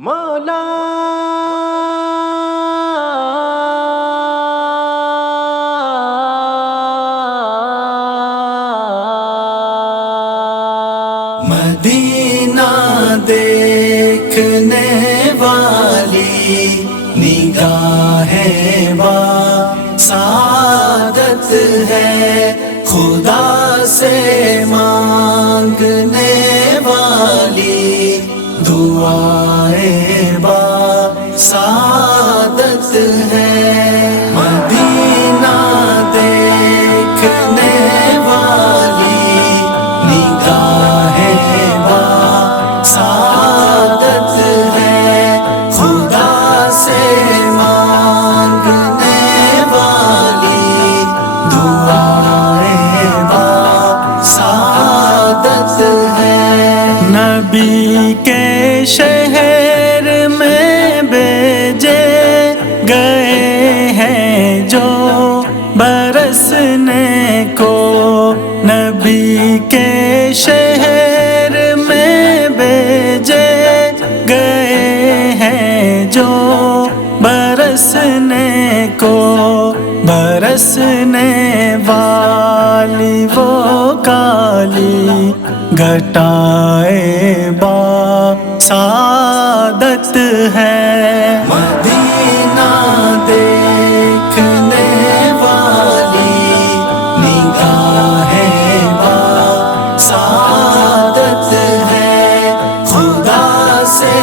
مولا مدینہ دیکھنے والی نگاہیں با سعادت ہے، خدا سے مانگنے والی دعائیں با سعادت ہے۔ مدینہ دیکھنے والی نگاہیں با سعادت ہے، خدا سے مانگنے والی دعائیں با سعادت ہے۔ نبی کے شہر میں بھیجے گئے ہیں جو برسنے کو، نبی کے شہر میں بھیجے گئے ہیں جو برسنے کو، برسنے والی وہ کالی گھٹائیں با سعادت ہے۔ مدینہ دیکھنے والی نگاہیں با سعادت ہے، خدا سے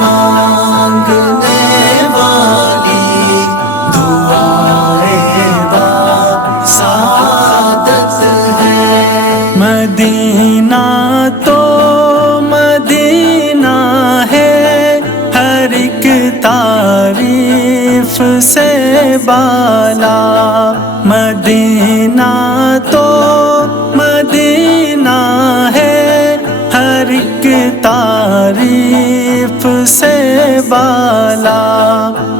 مانگنے والی دعائیں با سعادت ہے۔ مدینہ تو مدینہ ہے، ہر ایک تعریف سے بالا، مدینہ تو مدینہ ہے، ہر ایک تعریف سے بالا،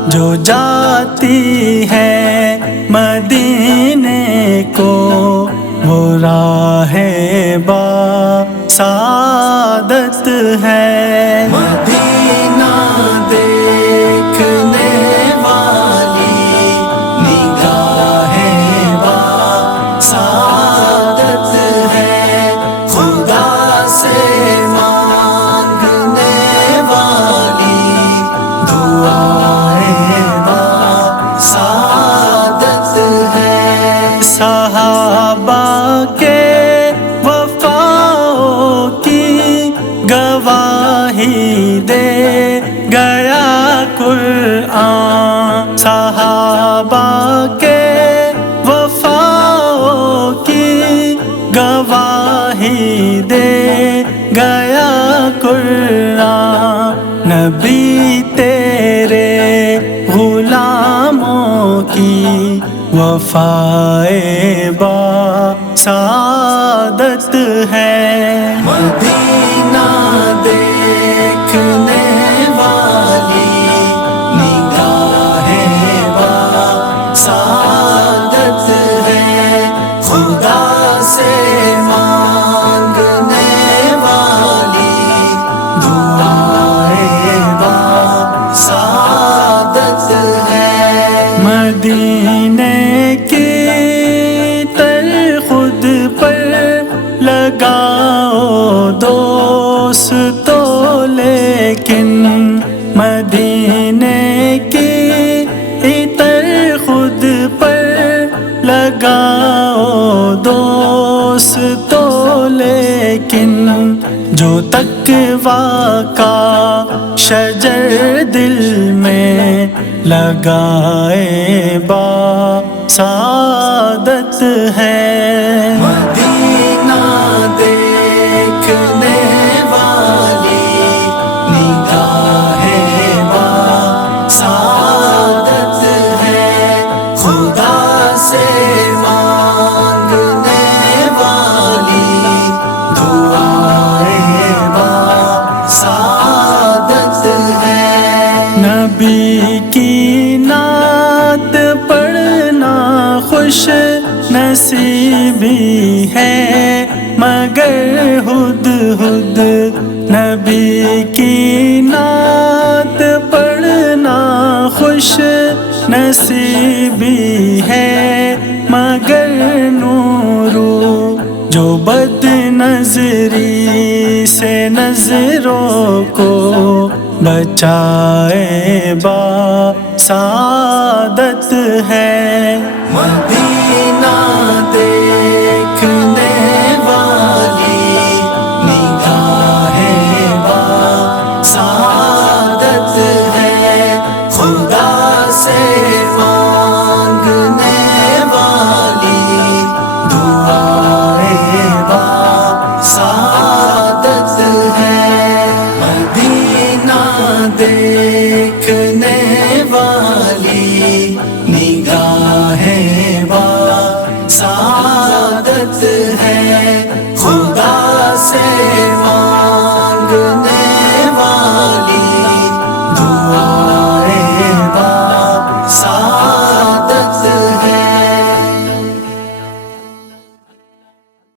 جو جاتی ہے مدینے کو وہ راہ با سعادت ہے۔ مدینہ دیکھنے والی نگاہیں با سعادت ہے، خدا سے مانگنے والی دعائیں با سعادت ہے۔ صحابہ کے وفاؤں کی گواہی دے گیا قرآن، صحابہ کے وفاؤں کی گواہی دے گیا قرآن، نبی تیرے غلاموں کی وفائیں با سعادت ہے۔ مدینہ دیکھنے والی نگاہیں با سعادت ہے، خدا سے مانگنے والی دعائیں با سعادت ہے۔ مدینے کی خود پر لگاؤ دوستو، لیکن مدینے کی عطر خود پر لگاؤ دوستو، لیکن جو تقویٰ کا شجر دل میں لگائے با سعادت ہے۔ مدینہ دیکھنے والی نگاہیں با سعادت ہے، خدا سے مانگنے والی دعائیں با سعادت ہے۔ نبی کی نعت پڑھنا خوش نصیبی ہے، مگر ہد ہد نبی کی نعت خوش نصیبی ہے مگر نورو، جو بد نظری سے نظروں کو بچائے با سعادت ہے۔ مدینہ دیکھنے والی نگاہ با سعادت ہے، خدا سے مانگنے والی دعائے با سعادت ہے۔ مدینہ دیکھنے والی نگاہ با سعادت ہے۔